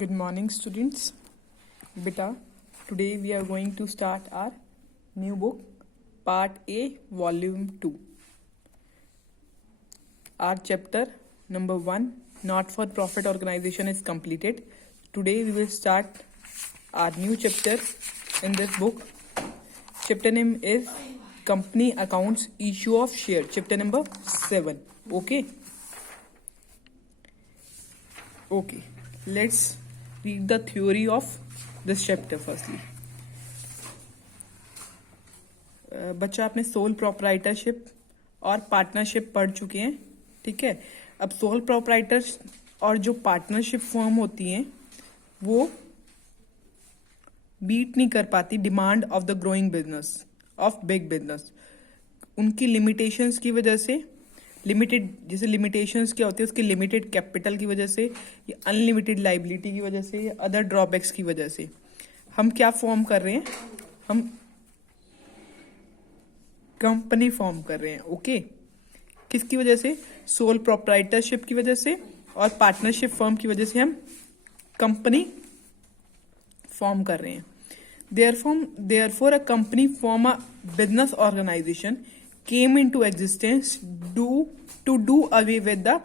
Good morning, students. Beta, today we are going to start our new book, Part A, Volume 2. Our chapter number 1, Not-for-Profit Organization, is completed. Today we will start our new chapter in this book. Chapter name is Company Accounts, Issue of Share. Chapter number 7. Okay. Let's read the theory of this chapter firstly. बच्चा आपने sole proprietorship और partnership पढ़ चुके हैं, ठीक है। अब sole proprietor और जो पार्टनरशिप फर्म होती हैं वो बीट नहीं कर पाती demand of the growing business of big business. उनकी लिमिटेशंस की वजह से, लिमिटेड जैसे लिमिटेशंस क्या होती है उसकी लिमिटेड कैपिटल की वजह से या अनलिमिटेड लाइबिलिटी की वजह से या अदर ड्रॉबैक्स की वजह से हम क्या फॉर्म कर रहे हैं, हम कंपनी फॉर्म कर रहे हैं। ओके, किसकी वजह से? सोल प्रोप्राइटरशिप की वजह से और पार्टनरशिप फर्म की वजह से हम कंपनी फॉर्म कर रहे हैं। Therefore, a company form a business organization came into existence to do away with the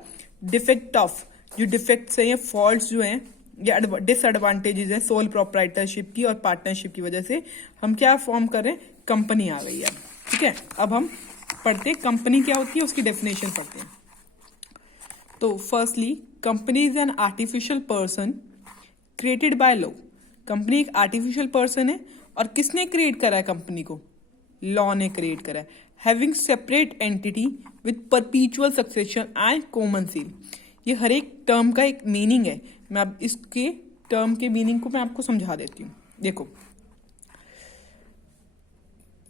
defect of, जो डिफेक्ट्स हैं या फॉल्ट्स जो हैं या डिसएडवांटेजेस हैं सोल प्रोप्राइटरशिप की और पार्टनरशिप की वजह से हम क्या फॉर्म कर रहे हैं, कंपनी आ गई है। ठीक है, अब हम पढ़ते हैं कंपनी क्या होती है, उसकी डेफिनेशन पढ़ते हैं। तो firstly, company is an artificial person created by law. Company एक आर्टिफिशियल पर्सन है और किसने क्रिएट करा है कंपनी को? लॉ ने क्रिएट करा है। Having separate entity with परपीचुअल succession and common seal. ये हर एक टर्म का एक मीनिंग है। मैं अब इसके टर्म के मीनिंग को मैं आपको समझा देती हूँ। देखो,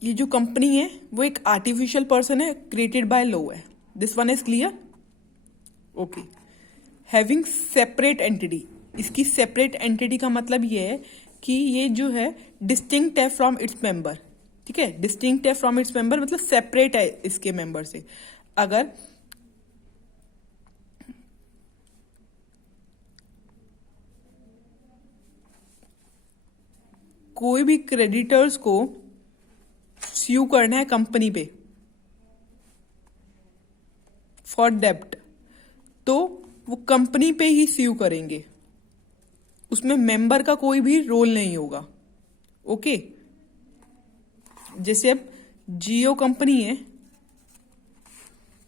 ये जो कंपनी है वो एक आर्टिफिशियल पर्सन है, क्रिएटेड बाय लॉ है। This one is clear? Okay. Having separate entity, इसकी सेपरेट एंटिटी का मतलब ये है कि ये जो है डिस्टिंक्ट है फ्रॉम इट्स मेंबर। ठीक है, डिस्टिंक्ट है फ्रॉम इट्स मेंबर मतलब सेपरेट है इसके मेंबर से। अगर कोई भी क्रेडिटर्स को स्यू करना है कंपनी पे फॉर डेब्ट, तो वो कंपनी पे ही स्यू करेंगे, उसमें मेंबर का कोई भी रोल नहीं होगा। ओके, जैसे अब जियो कंपनी है,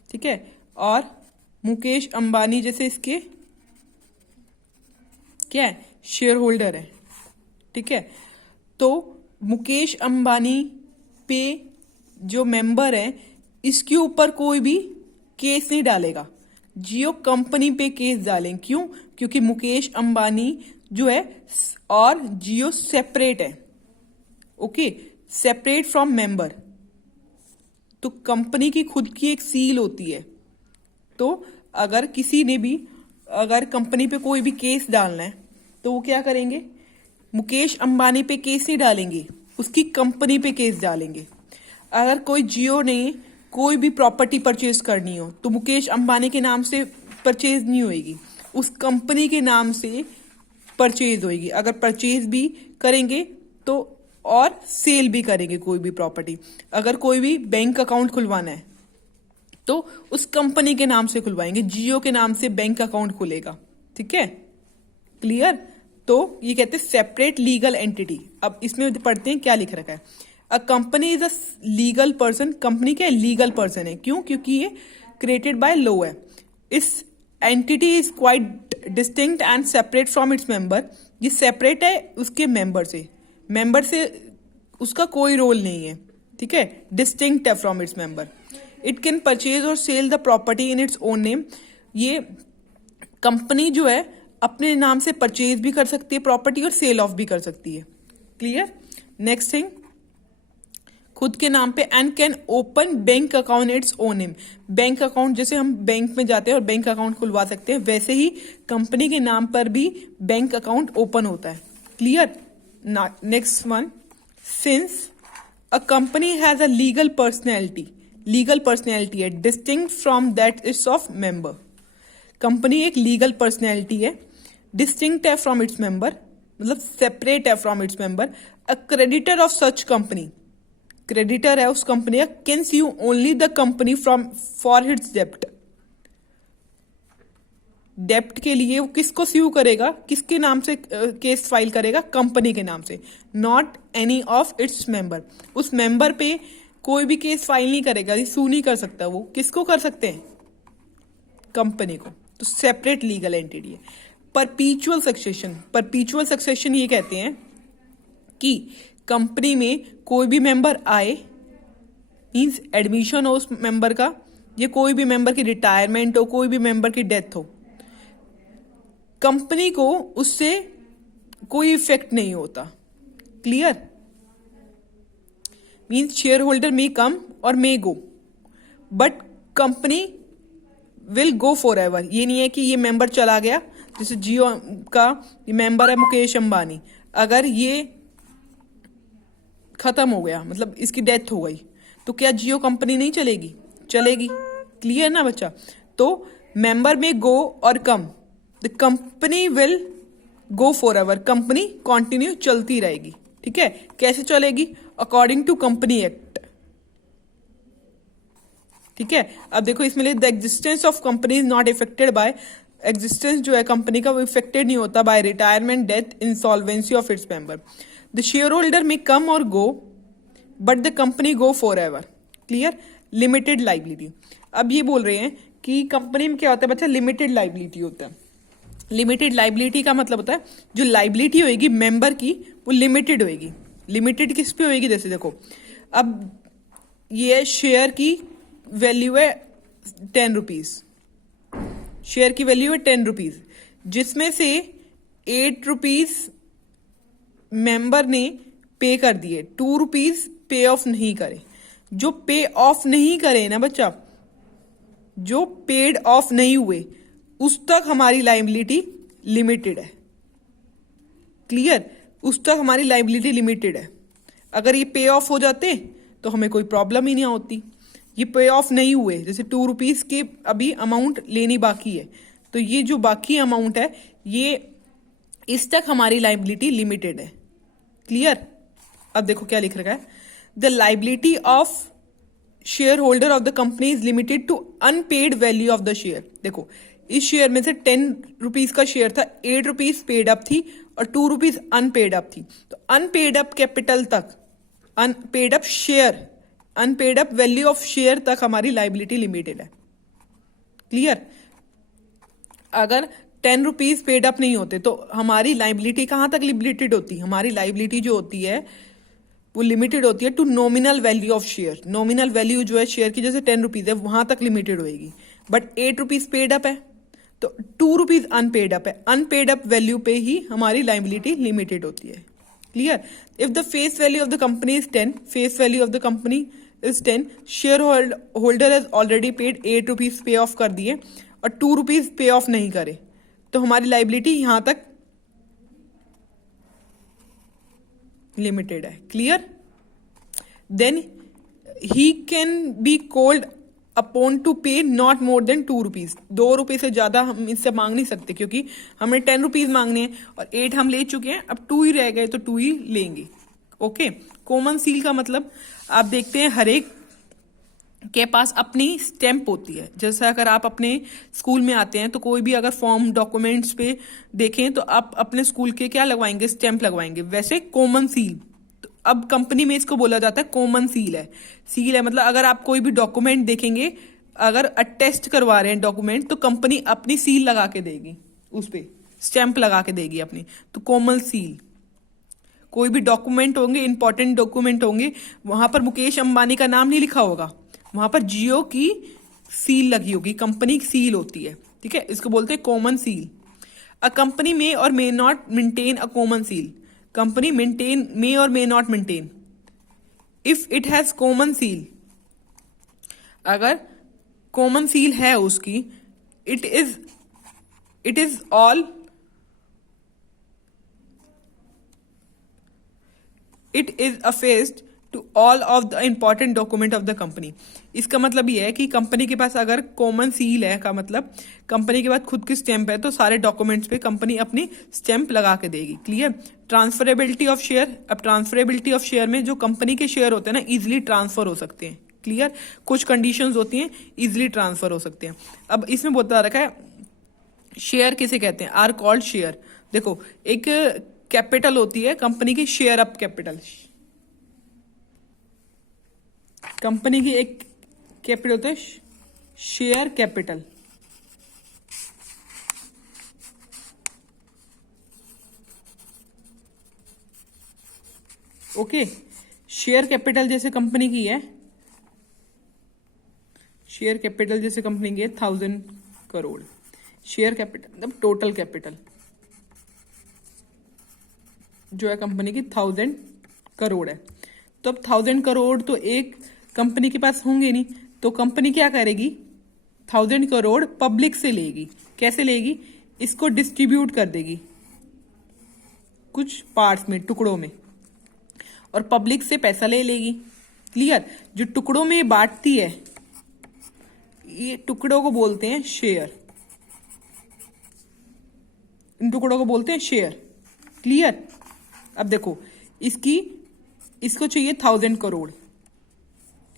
ठीक है, और मुकेश अंबानी जैसे इसके क्या है, शेयर होल्डर है। ठीक है, तो मुकेश अंबानी पे जो मेंबर है इसके ऊपर कोई भी केस नहीं डालेगा, जियो कंपनी पे केस डालेंगे। क्यों? क्योंकि मुकेश अंबानी जो है और जियो सेपरेट है। Okay, separate from member. तो कंपनी की खुद की एक सील होती है। तो अगर किसी ने भी अगर कंपनी पे कोई भी केस डालना है तो वो क्या करेंगे, मुकेश अंबानी पे केस नहीं डालेंगे, उसकी कंपनी पे केस डालेंगे। अगर कोई जियो ने कोई भी प्रॉपर्टी परचेज करनी हो तो मुकेश अंबानी के नाम से परचेज नहीं होगी, उस कंपनी के नाम से परचेज होगी। अगर परचेज भी करेंगे तो और सेल भी करेंगे कोई भी प्रॉपर्टी। अगर कोई भी बैंक अकाउंट खुलवाना है तो उस कंपनी के नाम से खुलवाएंगे, जियो के नाम से बैंक अकाउंट खुलेगा। ठीक है, क्लियर? तो ये कहते हैं सेपरेट लीगल एंटिटी। अब इसमें पढ़ते हैं क्या लिख रखा है। A company is a legal person. Company क्या है? लीगल पर्सन है। क्यों? क्योंकि ये क्रिएटेड बाय लॉ है। इस entity is quite distinct and separate from its member. ये सेपरेट है उसके मेंबर से, मेंबर से उसका कोई रोल नहीं है। ठीक है, डिस्टिंक्ट है from its member. It can purchase और sell the property in its own name. ये कंपनी जो है अपने नाम से परचेज भी कर सकती है प्रॉपर्टी और सेल ऑफ भी कर सकती है। क्लियर? नेक्स्ट थिंग, खुद के नाम पे and can open bank account it's own name. Bank account जैसे हम बैंक में जाते हैं और बैंक अकाउंट खुलवा सकते हैं, वैसे ही कंपनी के नाम पर भी बैंक अकाउंट ओपन होता है। Clear? Next one, since a company has a legal personality, legal personality है distinct from that its of member. Company एक लीगल पर्सनैलिटी है डिस्टिंक्ट है फ्रॉम इट्स मेंबर, मतलब सेपरेट है from its member. A creditor of such company, creditor है उस company का, can sue only the company from for its डेप्ट। डेप्ट के लिए वो किसको स्यू करेगा, किसके नाम से केस फाइल करेगा, कंपनी के नाम से, not any of its member. उस मेंबर पे कोई भी केस फाइल नहीं करेगा, सू नहीं कर सकता। वो किसको कर सकते हैं, कंपनी को। तो सेपरेट लीगल एंटिटी है। परपीचुअल सक्सेशन, परपीचुअल सक्सेशन ये कहते हैं कि कंपनी में कोई भी मेंबर आए, मीन्स एडमिशन हो उस मेंबर का, या कोई भी मेंबर की रिटायरमेंट हो, कोई भी मेंबर की डेथ हो, कंपनी को उससे कोई इफेक्ट नहीं होता। Clear? Means shareholder may come और may go, but company will go forever. ये नहीं है कि ये मेंबर चला गया, जैसे जियो का ये मेंबर है मुकेश अंबानी, अगर ये खत्म हो गया, मतलब इसकी डेथ हो गई, तो क्या जियो कंपनी नहीं चलेगी? चलेगी। क्लियर ना बच्चा? तो मेंबर में गो और come, the company will go forever, company continue चलती रहेगी। ठीक है? कैसे चलेगी? According to company act. ठीक है? अब देखो इसमें the existence of company is not affected by, existence जो है कंपनी का वो इफेक्टेड नहीं होता by retirement, death, insolvency of its member. The shareholder may come और go but the company go forever. Clear? Limited liability. अब ये बोल रहे हैं कि कंपनी में क्या होता है बच्चा, लिमिटेड लाइबिलिटी होता है। लिमिटेड लाइबिलिटी का मतलब होता है जो लाइबिलिटी होगी मेंबर की वो लिमिटेड होगी। लिमिटेड किस पे होगी? जैसे देखो, अब ये शेयर की वैल्यू है 10 रुपीज, शेयर की वैल्यू है 10 रुपीज, जिसमें से 8 रुपीज मेंबर ने पे कर दिए, 2 रुपीज पे ऑफ नहीं करे। जो पे ऑफ नहीं करे ना बच्चा, जो पेड ऑफ नहीं हुए, उस तक हमारी लाइबिलिटी लिमिटेड है। क्लियर? उस तक हमारी लाइबिलिटी लिमिटेड है। अगर ये पे ऑफ हो जाते तो हमें कोई प्रॉब्लम ही नहीं होती। ये पे ऑफ नहीं हुए, जैसे 2 रुपीज के अभी अमाउंट लेनी बाकी है, तो ये जो बाकी अमाउंट है ये इस तक हमारी लाइबिलिटी लिमिटेड है। क्लियर? अब देखो क्या लिख रखा है, the liability of share holder of the company is limited to unpaid value of the share. देखो इस शेयर में से 10 रुपीज का शेयर था, 8 रुपीज पेड अप थी और 2 रुपीज अनपेड अप थी। तो अनपेड अप कैपिटल तक, unpaid up share, unpaid up value of share तक हमारी लाइबिलिटी लिमिटेड है। क्लियर? अगर 10 रुपीज पेड अप नहीं होते तो हमारी लाइबिलिटी कहां तक लिमिटेड होती? हमारी लाइबिलिटी जो होती है वो लिमिटेड होती है to nominal value of share. Nominal value जो है शेयर की, जैसे 10 रुपीज है, वहां तक लिमिटेड होगी। बट 8 रुपीज पेड अप है तो 2 रुपीज अनपेड अप है, अनपेड अप वैल्यू पे ही हमारी लाइबिलिटी लिमिटेड होती है। Clear? If the face value of the company is 10, face value of the company is 10, share holder has already paid 8 rupees pay off कर दिए और 2 rupees pay of नहीं करे, तो हमारी लाइबिलिटी यहां तक लिमिटेड है। Clear? Then he can be called upon to pay not more than 2 rupees. 2 रुपये से ज्यादा हम इससे मांग नहीं सकते, क्योंकि हमें 10 रुपीज मांगने हैं और 8 हम ले चुके हैं, अब 2 ही रह गए तो 2 ही लेंगे। ओके? कॉमन सील का मतलब आप देखते हैं हर एक के पास अपनी स्टैंप होती है। जैसे अगर आप अपने स्कूल में आते हैं तो कोई भी अगर फॉर्म डॉक्यूमेंट्स पे देखें तो आप अपने स्कूल के क्या लगवाएंगे? स्टैंप लगवाएंगे। वैसे कॉमन सील, तो अब कंपनी में इसको बोला जाता है कॉमन सील है। सील है मतलब अगर आप कोई भी डॉक्यूमेंट देखेंगे, अगर अटेस्ट करवा रहे हैं डॉक्यूमेंट, तो कंपनी अपनी सील लगा के देगी, उस पर स्टैंप लगा के देगी अपनी, तो कॉमन सील। कोई भी डॉक्यूमेंट होंगे, इंपॉर्टेंट डॉक्यूमेंट होंगे, वहां पर मुकेश अंबानी का नाम नहीं लिखा होगा, वहां पर जियो की सील लगी होगी, कंपनी की सील होती है। ठीक है? इसको बोलते हैं common seal. A company may or may not maintain a common seal. Company maintain, may or may not maintain if it has common seal. अगर कॉमन सील है उसकी, it is all, it is affixed to all of the important document of the company. इसका मतलब ये है कि company के पास अगर कॉमन सील है का मतलब कंपनी के पास खुद की स्टैंप है तो सारे डॉक्यूमेंट्स पे कंपनी अपनी स्टैंप लगा के देगी। क्लियर। ट्रांसफरेबिलिटी ऑफ शेयर, अब ट्रांसफरेबिलिटी ऑफ शेयर में जो कंपनी के शेयर होते हैं ना इजिली ट्रांसफर हो सकते हैं। क्लियर। कुछ कंडीशंस होती हैं इजिली ट्रांसफर हो सकते हैं। अब इसमें बता रखा है शेयर किसे कहते हैं, आर कॉल्ड शेयर। देखो एक कैपिटल होती है कंपनी की, शेयर अप कैपिटल, कंपनी की एक कैपिटल होता है share capital. Okay, share capital जैसे कंपनी की है, शेयर कैपिटल जैसे कंपनी की है 1000 करोड़। शेयर कैपिटल मतलब टोटल कैपिटल जो है कंपनी की 1000 करोड़ है। तो अब 1000 करोड़ तो एक कंपनी के पास होंगे नहीं, तो कंपनी क्या करेगी, 1000 करोड़ पब्लिक से लेगी। कैसे लेगी, इसको डिस्ट्रीब्यूट कर देगी कुछ पार्ट्स में, टुकड़ों में, और पब्लिक से पैसा ले लेगी। क्लियर। जो टुकड़ों में बांटती है ये टुकड़ों को बोलते हैं शेयर, इन टुकड़ों को बोलते हैं शेयर। क्लियर। अब देखो इसको चाहिए 1000 करोड़।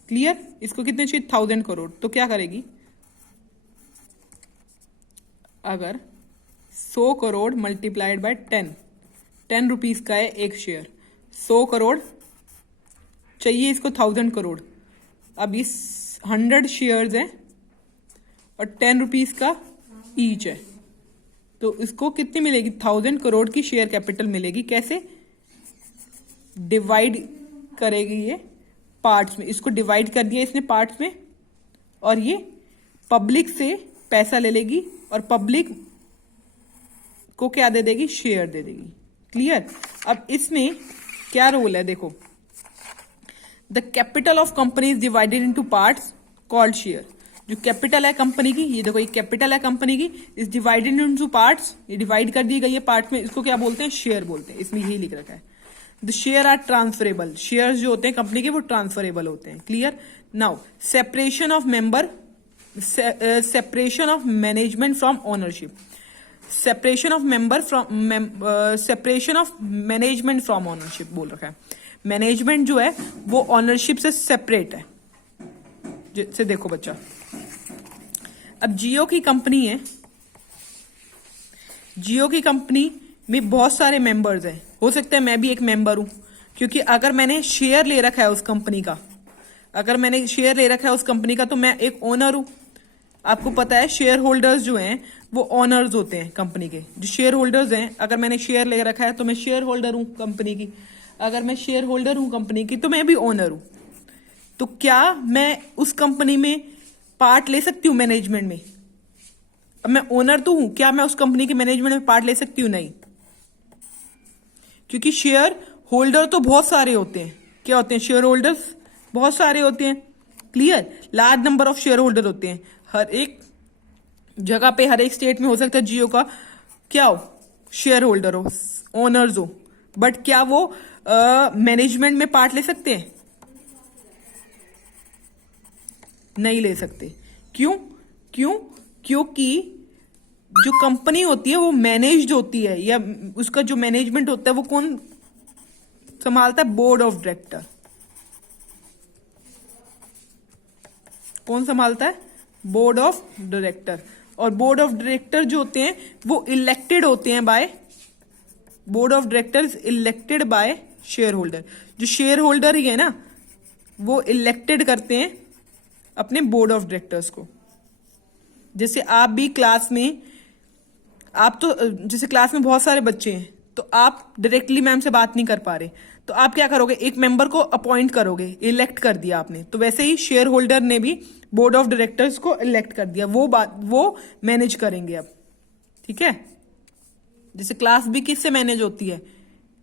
क्लियर। इसको कितने चाहिए 1000 करोड़, तो क्या करेगी, अगर 100 करोड़ मल्टीप्लाइड बाय 10 रुपीज का है एक शेयर, 100 करोड़ चाहिए इसको 1000 करोड़। अब इस 100 शेयर्स हैं और 10 रुपीज का ईच है, तो इसको कितनी मिलेगी, 1000 करोड़ की शेयर कैपिटल मिलेगी। कैसे, डिवाइड करेगी ये पार्ट्स में, इसको डिवाइड कर दिया इसने पार्ट्स में, और ये पब्लिक से पैसा ले लेगी और पब्लिक को क्या दे देगी, शेयर दे देगी। क्लियर। अब इसमें क्या रोल है, देखो the capital of company is divided into parts called share. जो कैपिटल है कंपनी की, ये देखो ये कैपिटल है कंपनी की, इज डिवाइडेड इनटू पार्ट्स, ये डिवाइड कर दी गई है पार्ट में, इसको क्या बोलते हैं, शेयर बोलते हैं। इसमें यही लिख रखा है। The share are transferable, share जो होते हैं कंपनी के वो ट्रांसफरेबल होते हैं। Clear. Now separation of member, separation of management from ownership, separation of member from, separation of management from ownership बोल रखा है। मैनेजमेंट जो है वो ओनरशिप से सेपरेट है। जैसे देखो बच्चा, अब जियो की कंपनी है, जियो की कंपनी में बहुत सारे मेंबर्स हैं, हो सकता है मैं भी एक मेंबर हूं, क्योंकि अगर मैंने शेयर ले रखा है उस कंपनी का, अगर मैंने शेयर ले रखा है उस कंपनी का तो मैं एक ओनर हूं। आपको पता है शेयर होल्डर्स जो हैं वो ओनर्स होते हैं कंपनी के। जो शेयर होल्डर्स हैं, अगर मैंने शेयर ले रखा है तो मैं शेयर होल्डर हूं कंपनी की, अगर मैं शेयर होल्डर हूं कंपनी की तो मैं भी ओनर हूं। तो क्या मैं उस कंपनी में पार्ट ले सकती हूँ मैनेजमेंट में? अब मैं ओनर तो हूं, क्या मैं उस कंपनी के मैनेजमेंट में पार्ट ले सकती हूँ? नहीं, क्योंकि शेयर होल्डर तो बहुत सारे होते हैं। क्या होते हैं, शेयर होल्डर्स बहुत सारे होते हैं। Clear. Large number of share holder होते हैं हर एक जगह पे, हर एक स्टेट में हो सकता है जियो का क्या हो, शेयर होल्डर हो, ओनर्स हो, बट क्या वो मैनेजमेंट में पार्ट ले सकते हैं? नहीं ले सकते। क्यों? क्योंकि जो कंपनी होती है वो मैनेज्ड होती है, या उसका जो मैनेजमेंट होता है वो कौन संभालता है, बोर्ड ऑफ डायरेक्टर। कौन संभालता है, बोर्ड ऑफ डायरेक्टर। और बोर्ड ऑफ डायरेक्टर जो होते हैं वो इलेक्टेड होते हैं by, board of directors elected by share holder. जो शेयर होल्डर ही है ना वो इलेक्टेड करते हैं अपने बोर्ड ऑफ डायरेक्टर्स को। जैसे आप भी क्लास में, आप तो जैसे क्लास में बहुत सारे बच्चे हैं तो आप डायरेक्टली मैम से बात नहीं कर पा रहे, तो आप क्या करोगे, एक मेंबर को अपॉइंट करोगे, इलेक्ट कर दिया आपने। तो वैसे ही शेयर होल्डर ने भी बोर्ड ऑफ डायरेक्टर्स को इलेक्ट कर दिया, वो मैनेज करेंगे अब। ठीक है। जैसे क्लास भी किससे मैनेज होती है,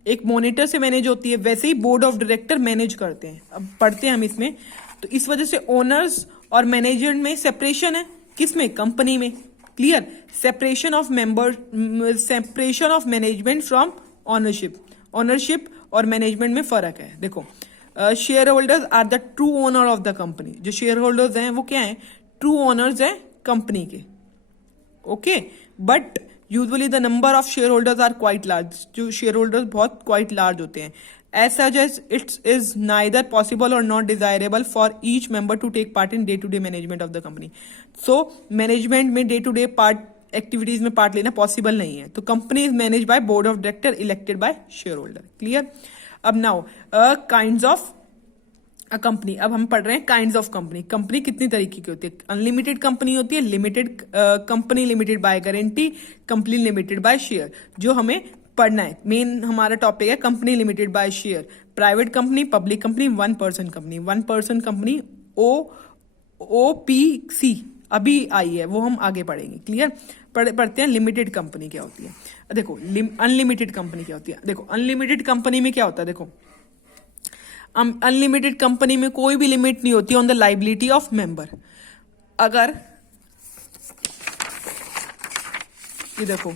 एक मॉनिटर से मैनेज होती है, वैसे ही बोर्ड ऑफ डायरेक्टर मैनेज करते हैं। अब पढ़ते हैं हम इसमें। तो इस वजह से ओनर्स और मैनेजर में सेपरेशन है, किसमें, कंपनी में। Clear. Separation of member, separation of management from ownership, ownership और मैनेजमेंट में फर्क है। देखो share holders are the true owner of the company. जो शेयर होल्डर्स हैं वो क्या है? ट्रू ओनर्स हैं कंपनी के। Okay, but usually the number of share holders are quite large. जो शेयर होल्डर्स बहुत क्वाइट लार्ज होते हैं। As such as it's is neither possible और not desirable for each member to take part in day to day management of the company. So management में day to day part activities में part लेना possible नहीं है। तो company is manage by board of director elected by share holder. Clear? अब now kinds of a company. अब हम पढ़ रहे हैं काइंड्स ऑफ कंपनी। कंपनी कितनी तरीके की होती है? अनलिमिटेड कंपनी होती है, limited company, limited by guarantee, company limited by share. जो हमें पढ़ना है, मेन हमारा टॉपिक है company limited by share. Private company, public company, one person company. One person company OPC अभी आई है, वो हम आगे पढ़ेंगे। क्लियर? पढ़ते हैं लिमिटेड कंपनी क्या होती है। देखो अनलिमिटेड कंपनी क्या होती है। देखो अनलिमिटेड कंपनी में क्या होता है, देखो अनलिमिटेड कंपनी में कोई भी लिमिट नहीं होती on the liability of member. अगर ये देखो,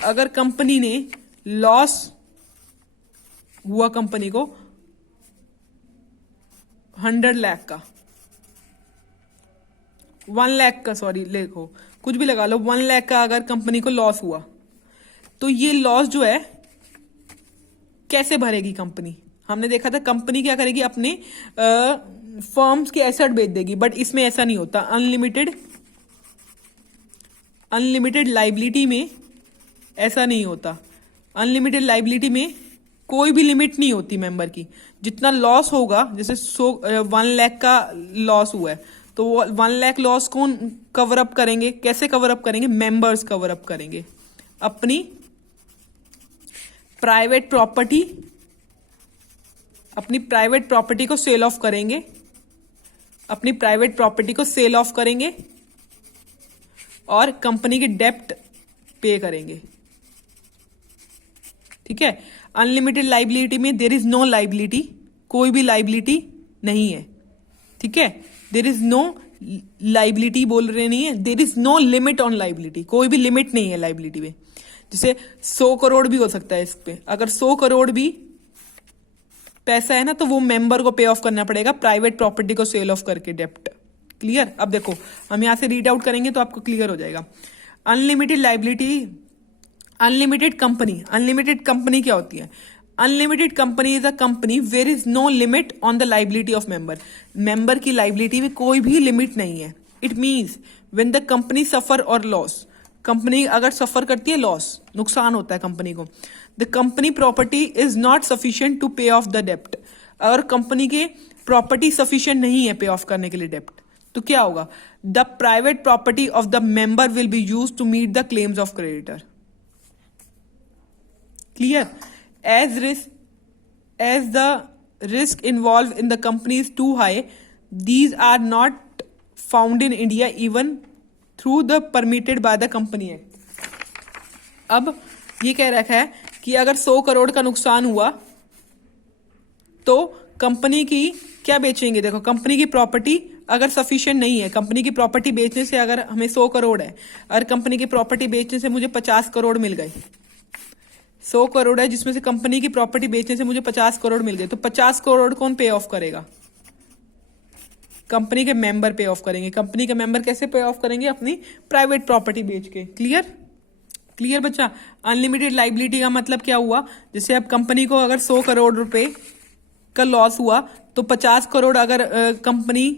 अगर कंपनी ने लॉस हुआ, कंपनी को 100 लाख का, 1 लाख का, सॉरी देखो कुछ भी लगा लो, 1 लाख का अगर कंपनी को लॉस हुआ, तो ये लॉस जो है कैसे भरेगी कंपनी? हमने देखा था कंपनी क्या करेगी, अपने फर्म्स के एसेट बेच देगी, बट इसमें ऐसा नहीं होता। अनलिमिटेड लाइबिलिटी में ऐसा नहीं होता। अनलिमिटेड लाइबिलिटी में कोई भी लिमिट नहीं होती मेंबर की। जितना लॉस होगा, जैसे 1 लाख का लॉस हुआ है, तो 1 लाख लॉस कौन कवर अप करेंगे? कैसे कवर अप करेंगे? मेंबर्स कवर अप करेंगे। अपनी प्राइवेट प्रॉपर्टी को सेल ऑफ करेंगे। अपनी प्राइवेट प्रॉपर्टी को सेल ऑफ करेंगे और कंपनी की डेप्ट पे करेंगे। ठीक है? अनलिमिटेड लाइबिलिटी में देयर इज नो लाइबिलिटी, कोई भी लाइबिलिटी नहीं है। ठीक है? देयर इज नो लाइबिलिटी बोल रहे नहीं है, there is no limit on liability, कोई भी लिमिट नहीं है लाइबिलिटी में। जैसे 100 करोड़ भी हो सकता है इस पे। अगर 100 करोड़ भी पैसा है ना, तो वो मेंबर को पे ऑफ करना पड़ेगा प्राइवेट प्रॉपर्टी को सेल ऑफ करके, डेप्ट। क्लियर? अब देखो हम यहां से रीड आउट करेंगे तो आपको क्लियर हो जाएगा। अनलिमिटेड लाइबिलिटी, अनलिमिटेड कंपनी क्या होती है? Unlimited company is a company where is no limit on the liability of member. Member की लाइबिलिटी में कोई भी लिमिट नहीं है। It means when the company suffer और लॉस, कंपनी अगर सफर करती है, लॉस, नुकसान होता है कंपनी को, the company property is not sufficient to pay off the डेप्ट। अगर कंपनी के प्रॉपर्टी सफिशिएंट नहीं है पे ऑफ करने के लिए डेप्ट, तो क्या होगा? The private property of the member will be used to meet the claims of creditor. Clear? As the risk involved in the company is too high, these are not found in India even through the permitted by the Company Act. अब ये कह रखा है कि अगर 100 करोड़ का नुकसान हुआ तो कंपनी की क्या बेचेंगे? देखो कंपनी की प्रॉपर्टी अगर सफिशिएंट नहीं है, कंपनी की प्रॉपर्टी बेचने से, अगर हमें 100 करोड़ है, अगर कंपनी की प्रॉपर्टी बेचने से मुझे 50 करोड़ मिल गए, 100 करोड़ है जिसमें से कंपनी की प्रॉपर्टी बेचने से मुझे 50 करोड़ मिल गए, तो 50 करोड़ कौन पे ऑफ करेगा? कंपनी के मेंबर पे ऑफ करेंगे। कंपनी के मेंबर कैसे पे ऑफ करेंगे? अपनी प्राइवेट प्रॉपर्टी बेच के। क्लियर बच्चा? अनलिमिटेड लाइबिलिटी का मतलब क्या हुआ? जैसे अब कंपनी को अगर 100 करोड़ रुपए का लॉस हुआ, तो 50 करोड़ अगर कंपनी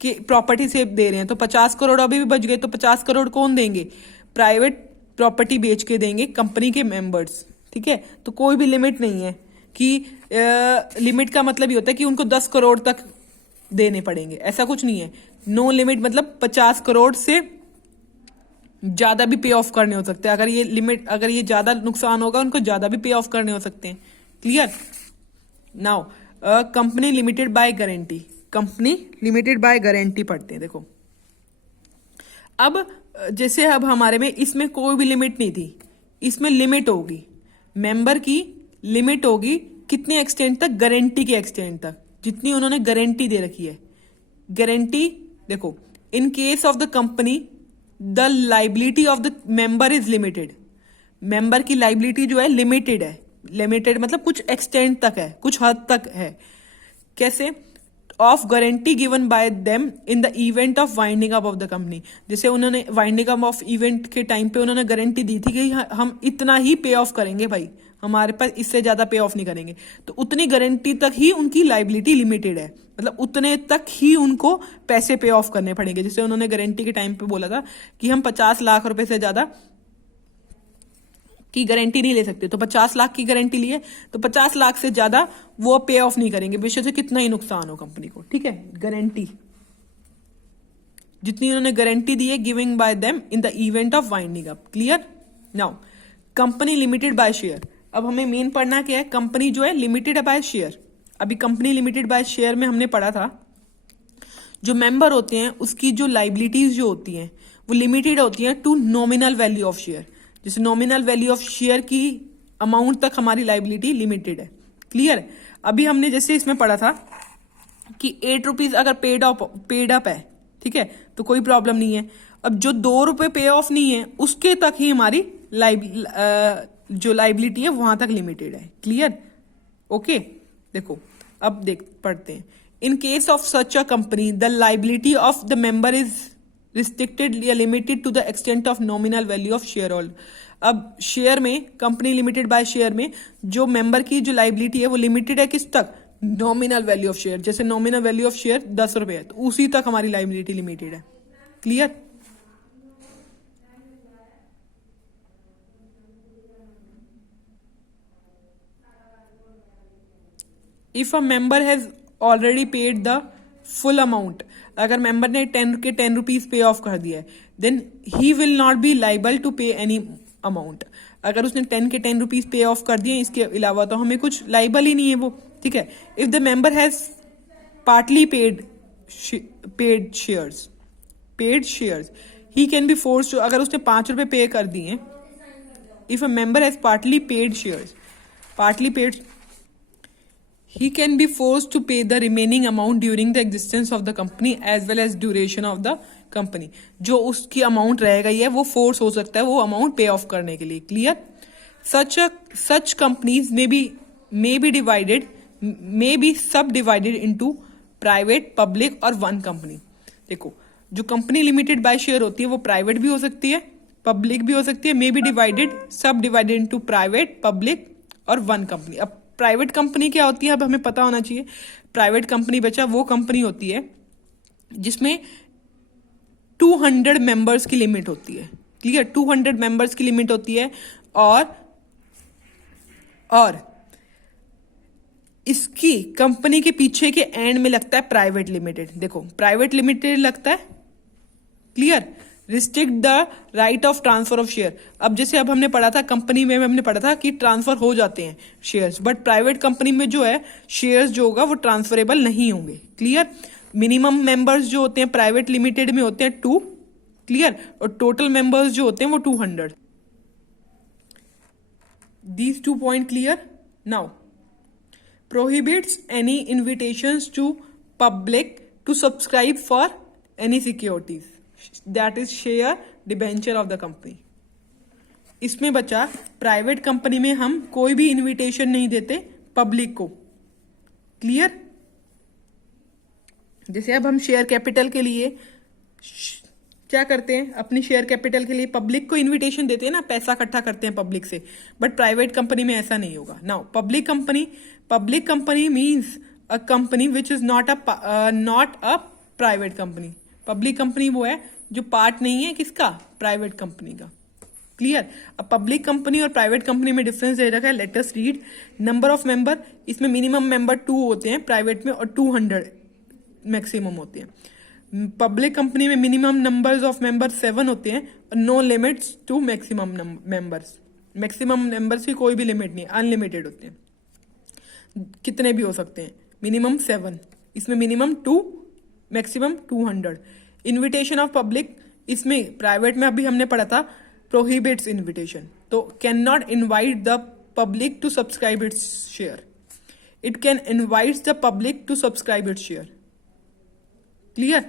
की प्रॉपर्टी से दे रहे हैं, तो 50 करोड़ अभी भी बच गए, तो 50 करोड़ कौन देंगे? प्राइवेट प्रॉपर्टी बेच के देंगे कंपनी के मेंबर्स। ठीक है? तो कोई भी लिमिट नहीं है कि लिमिट का मतलब ये होता है कि उनको 10 करोड़ तक देने पड़ेंगे, ऐसा कुछ नहीं है। नो लिमिट मतलब 50 करोड़ से ज्यादा भी पे ऑफ करने हो सकते हैं। अगर ये लिमिट, अगर ये ज्यादा नुकसान होगा, उनको ज्यादा भी पे ऑफ करने हो सकते हैं। Clear? Now company limited by guarantee. Company limited by guarantee पढ़ते हैं। देखो अब जैसे अब हमारे में इसमें कोई भी लिमिट नहीं थी, इसमें लिमिट होगी, मेंबर की लिमिट होगी कितने एक्सटेंट तक? गारंटी के एक्सटेंट तक, जितनी उन्होंने गारंटी दे रखी है। गारंटी देखो, इन case of the company the liability of the member is limited. Member की लाइबिलिटी जो है लिमिटेड है, लिमिटेड मतलब कुछ एक्सटेंट तक है, कुछ हद तक है। कैसे? Of guarantee given by them in the event of winding up of the company. जैसे उन्होंने वाइंडिंग अप ऑफ इवेंट के टाइम पे उन्होंने गारंटी दी थी कि हम इतना ही पे ऑफ करेंगे भाई, हमारे पास इससे ज्यादा पे ऑफ नहीं करेंगे, तो उतनी गारंटी तक ही उनकी लाइबिलिटी लिमिटेड है, मतलब उतने तक ही उनको पैसे पे ऑफ करने पड़ेंगे। जैसे उन्होंने गारंटी के टाइम पे बोला था कि हम 50 लाख रुपए से ज्यादा की गारंटी नहीं ले सकते, तो 50 लाख की गारंटी लिए तो 50 लाख से ज्यादा वो पे ऑफ नहीं करेंगे, बेशक से कितना ही नुकसान हो कंपनी को। ठीक है, गारंटी जितनी उन्होंने गारंटी दी है giving bye them in the event of winding up. Clear? Now company limited by share. अब हमें मेन पढ़ना क्या है, कंपनी जो है लिमिटेड है बाय शेयर। अभी कंपनी लिमिटेड बाय शेयर में हमने पढ़ा था जो मेंबर होते हैं उसकी जो लाइबिलिटीज जो होती हैं वो लिमिटेड होती हैं to nominal value of share. जैसे नॉमिनल वैल्यू ऑफ शेयर की अमाउंट तक हमारी लाइबिलिटी लिमिटेड है। क्लियर? अभी हमने जैसे इसमें पढ़ा था कि 8 रुपीज अगर पेड अप है, ठीक है, तो कोई प्रॉब्लम नहीं है। अब जो 2 रुपए पे ऑफ नहीं है उसके तक ही हमारी जो लाइबिलिटी है वहां तक लिमिटेड है। क्लियर? ओके, देखो अब पढ़ते हैं। In case of such a company the liability of the member is restricted या limited to the extent of nominal value of share hold. अब शेयर में, कंपनी लिमिटेड बाय शेयर में जो मेंबर की जो लाइबिलिटी है वो लिमिटेड है किस तक? Nominal value of share. जैसे नॉमिनल वैल्यू ऑफ शेयर 10 रुपए है तो उसी तक हमारी लाइबिलिटी लिमिटेड है। Clear? If a member has already paid the full amount, अगर मेंबर ने 10 रुपीज पे ऑफ कर दिया है then he will not be liable to pay any amount. अगर उसने 10 रुपीज पे ऑफ कर दिए इसके अलावा तो हमें कुछ लाइबल ही नहीं है वो। ठीक है, if the member has partly paid shares he can be force to, अगर उसने 5 रुपए पे कर दिए, if a member has partly paid he can be forced to pay the remaining amount during the existence of the company as well as duration of the company। जो उसकी amount रहेगा ये वो फोर्स हो सकता है वो अमाउंट पे ऑफ करने के लिए। Clear? such companies may be subdivided into private, public और वन कंपनी। देखो जो कंपनी लिमिटेड बाय शेयर होती है वो प्राइवेट भी हो सकती है, पब्लिक भी हो सकती है, मे बी सब डिवाइडेड इनटू प्राइवेट, पब्लिक और वन कंपनी। अब प्राइवेट कंपनी क्या होती है अब हमें पता होना चाहिए। प्राइवेट कंपनी बचा वो कंपनी होती है जिसमें 200 मेंबर्स की लिमिट होती है। क्लियर? 200 मेंबर्स की लिमिट होती है और इसकी कंपनी के पीछे के एंड में लगता है प्राइवेट लिमिटेड। देखो प्राइवेट लिमिटेड लगता है। Clear? Restrict the right of transfer of share. अब जैसे अब हमने पढ़ा था कंपनी में हमने पढ़ा था कि ट्रांसफर हो जाते हैं शेयर्स, बट प्राइवेट कंपनी में जो है शेयर्स जो होगा वो ट्रांसफरेबल नहीं होंगे। क्लियर? मिनिमम मेंबर्स जो होते हैं प्राइवेट लिमिटेड में होते हैं 2। क्लियर? और टोटल मेंबर्स जो होते हैं वो 200। These 2 point clear? Now prohibits any invitations to public to subscribe for any securities that is share debenture of the company. इसमें बचा प्राइवेट कंपनी में हम कोई भी इनविटेशन नहीं देते पब्लिक को। क्लियर? जैसे अब हम शेयर कैपिटल के लिए क्या करते हैं, अपनी शेयर कैपिटल के लिए पब्लिक को इनविटेशन देते हैं ना, पैसा इकट्ठा करते हैं पब्लिक से, बट प्राइवेट कंपनी में ऐसा नहीं होगा। Now public company means a company which is not a private company. Public company वो है जो पार्ट नहीं है किसका? प्राइवेट कंपनी का। क्लियर? अब पब्लिक कंपनी और प्राइवेट कंपनी में डिफरेंस दे रखा है। Let us read. Number of member, इसमें मिनिमम मेंबर 2 होते हैं प्राइवेट में और 200 मैक्सिमम होते हैं। पब्लिक कंपनी में मिनिमम नंबर्स ऑफ मेंबर 7 होते हैं और no limits to maximum members. Maximum members की कोई भी लिमिट नहीं है, अनलिमिटेड होते हैं, कितने भी हो सकते हैं। मिनिमम 7, इसमें minimum 2, maximum 200। Invitation of public, इसमें प्राइवेट में अभी हमने पढ़ा था प्रोहिबिट्स इन्विटेशन, तो can not invite the public to subscribe its share. It can invite the public to subscribe its share. Clear?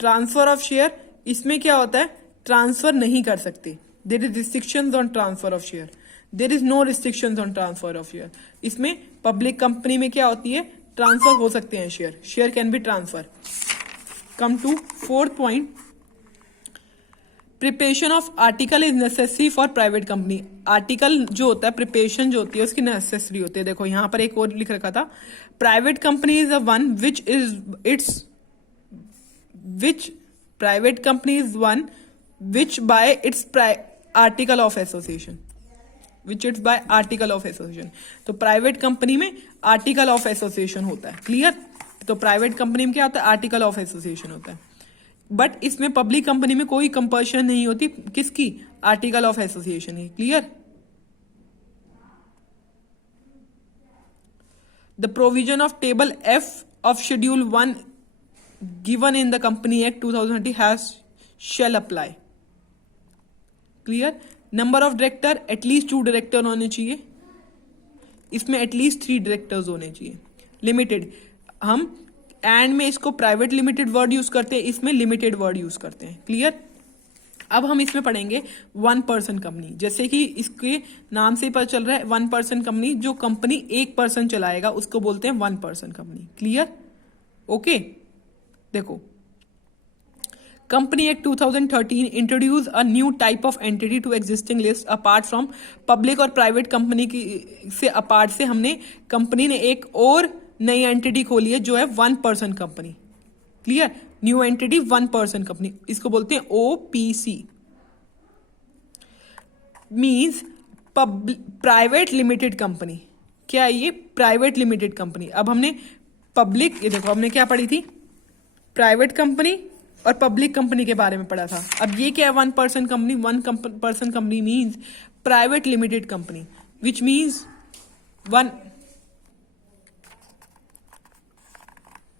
Transfer of share, इसमें क्या होता है ट्रांसफर नहीं कर सकते, there is restrictions on transfer of share. There is no restrictions on transfer of share. इसमें public company में क्या होती है, ट्रांसफर हो सकते हैं share, share can be transfer. Come to fourth point, preparation of article is necessary for private company. Article जो होता है, प्रिपरेशन जो होती है उसकी नेसेसरी होती है। देखो यहां पर एक और लिख रखा था, private company is the one which private company is one which bye it's article of association, which it's by article of association. तो प्राइवेट कंपनी में आर्टिकल ऑफ एसोसिएशन होता है, क्लियर। तो प्राइवेट कंपनी में क्या होता है, आर्टिकल ऑफ एसोसिएशन होता है। बट इसमें पब्लिक कंपनी में कोई कंपल्शन नहीं होती, किसकी, article of association he, clear. The provision of table F of schedule 1 given in the company act 2020 has shall apply, clear. Number of director, at least 2 director होने चाहिए, इसमें एटलीस्ट 3 डायरेक्टर्स होने चाहिए। लिमिटेड, हम एंड में इसको प्राइवेट लिमिटेड वर्ड यूज करते हैं, इसमें लिमिटेड वर्ड यूज करते हैं, क्लियर। अब हम इसमें पढ़ेंगे 1 पर्सन कंपनी। जैसे कि इसके नाम से पता चल रहा है 1 पर्सन कंपनी, जो कंपनी 1 पर्सन चलाएगा उसको बोलते हैं 1 पर्सन कंपनी, क्लियर। ओके, देखो company act 2013 introduce a new type of entity to existing list apart from public और प्राइवेट कंपनी की से अपार्ट से हमने कंपनी ने एक और नई एंटिटी खोली है जो है 1 person company, clear. New entity 1 person company, इसको बोलते हैं OPC, means private limited company. क्या है ये, प्राइवेट लिमिटेड कंपनी। अब हमने पब्लिक, ये देखो हमने क्या पढ़ी थी, प्राइवेट कंपनी और पब्लिक कंपनी के बारे में पढ़ा था। अब ये क्या है, 1 person company. 1 person company means private limited company, which means 1।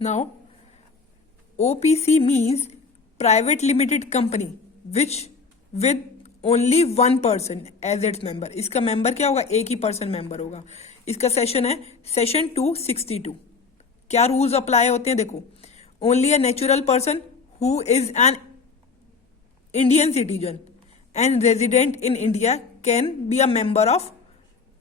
Now, OPC means private limited company which with only 1 person as its member। इसका मेंबर क्या होगा, एक ही पर्सन मेंबर होगा। इसका सेशन है सेशन 262। क्या रूल्स अप्लाई होते हैं, देखो, only a natural person who is an Indian citizen and resident in India can be a member of.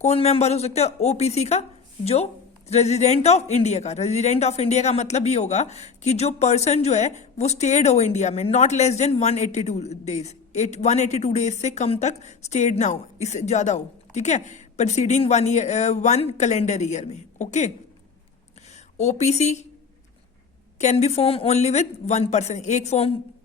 कौन मेंबर हो सकता है, ओपीसी का जो रेजिडेंट ऑफ इंडिया का। रेजिडेंट ऑफ इंडिया का मतलब ये होगा कि जो पर्सन जो है वो स्टेड हो इंडिया में, not less than 182 days, 182 days से कम तक स्टेड ना हो, इससे ज्यादा हो, ठीक है, प्रीसीडिंग 1 कैलेंडर ईयर में। Okay, OPC can be form only with 1 person.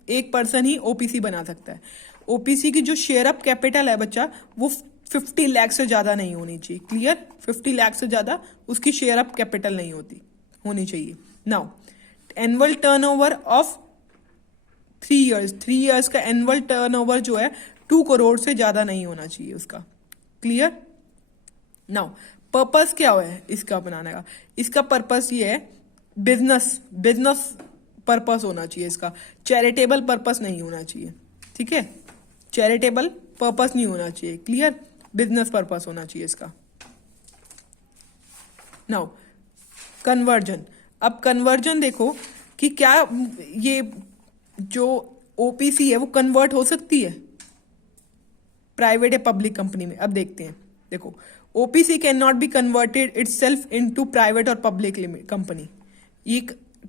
एक पर्सन ही ओपीसी बना सकता है। ओपीसी की जो शेयर अप कैपिटल है बच्चा, वो 50 लाख से ज्यादा नहीं होनी चाहिए, क्लियर। 50 लाख से ज्यादा उसकी शेयर अप कैपिटल नहीं होनी चाहिए। Now, annual turnover of 3 years, 3 years का एनुअल टर्नओवर जो है 2 करोड़ से ज्यादा नहीं होना चाहिए उसका, क्लियर। नाउ, पर्पस क्या है इसका बनाने का, इसका पर्पस ये है बिजनेस पर्पस होना चाहिए इसका, चैरिटेबल पर्पस नहीं होना चाहिए, ठीक है। चैरिटेबल पर्पस नहीं होना चाहिए, क्लियर, बिजनेस पर्पस होना चाहिए इसका। Now, conversion. अब कन्वर्जन देखो कि क्या ये जो ओपीसी है वो कन्वर्ट हो सकती है प्राइवेट या पब्लिक कंपनी में। अब देखते हैं, देखो, OPC can not be converted itself into private और पब्लिक कंपनी। ये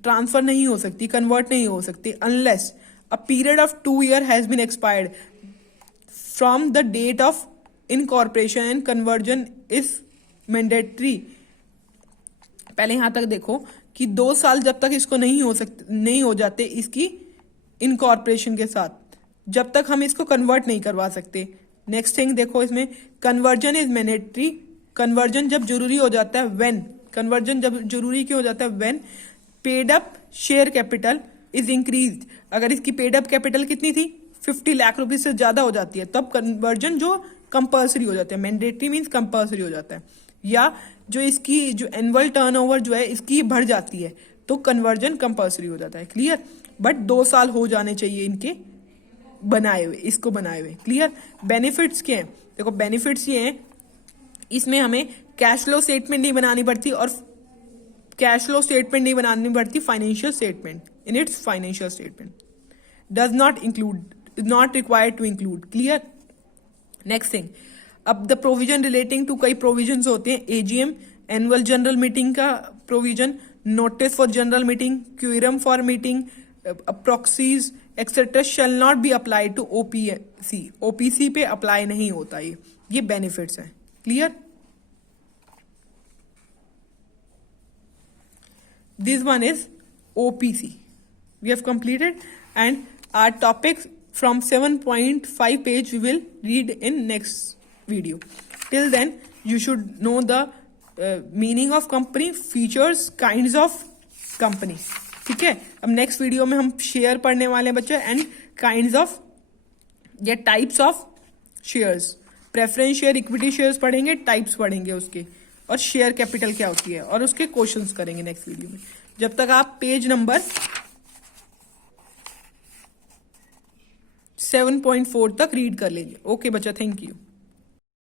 ट्रांसफर नहीं हो सकती, कन्वर्ट नहीं हो सकती unless a period of 2 year has been expired from the date of incorporation and conversion is mandatory. पहले यहां तक देखो कि 2 साल जब तक इसको नहीं हो जाते इसकी इनकॉर्पोरेशन के साथ, जब तक हम इसको कन्वर्ट नहीं करवा सकते। नेक्स्ट थिंग देखो, इसमें कन्वर्जन इज मैंडेटरी। कन्वर्जन जब जरूरी हो जाता है व्हेन, कन्वर्जन जब जरूरी क्यों हो जाता है, when paid up share capital is increased. अगर इसकी पेड अप कैपिटल कितनी थी, 50 लाख रुपीज से ज्यादा हो जाती है, तब कन्वर्जन जो कंपल्सरी हो जाता है। मैंडेटरी मींस कंपल्सरी हो जाता है। या जो इसकी जो एनुअल टर्नओवर जो है इसकी बढ़ जाती है तो कन्वर्जन कंपल्सरी हो जाता है, क्लियर। बट 2 साल हो जाने चाहिए इनके बनाए हुए, क्लियर। बेनिफिट्स क्या हैं, देखो बेनिफिट्स ये हैं, इसमें हमें कैश फ्लो स्टेटमेंट नहीं बनानी पड़ती और कैश फ्लो स्टेटमेंट नहीं बनानी पड़ती, financial statement in its financial statement does not include, is not required to include, clear. Next thing, अब द प्रोविजन रिलेटिंग टू, कई प्रोविजंस होते हैं, एजीएम एनुअल जनरल मीटिंग का provision, notice for general meeting, quorum for meeting, proxies etcetera shall not be apply to OPC, OPC पे अप्लाई नहीं होता ये बेनिफिट्स हैं। Clear? This one is OPC. We have completed, and our topics from 7.5 page we will read in next video. Till then, you should know the meaning of company, features, kinds of company. ठीक है? अब next video में हम share पढ़ने वाले हैं बच्चे, and kinds of या types of shares, preference share, equity shares पढ़ेंगे, टाइप्स पढ़ेंगे उसके, और शेयर कैपिटल क्या होती है, और उसके क्वेश्चंस करेंगे नेक्स्ट वीडियो में। जब तक आप पेज नंबर 7.4 तक रीड कर लीजिए। ओके बच्चा, थैंक यू।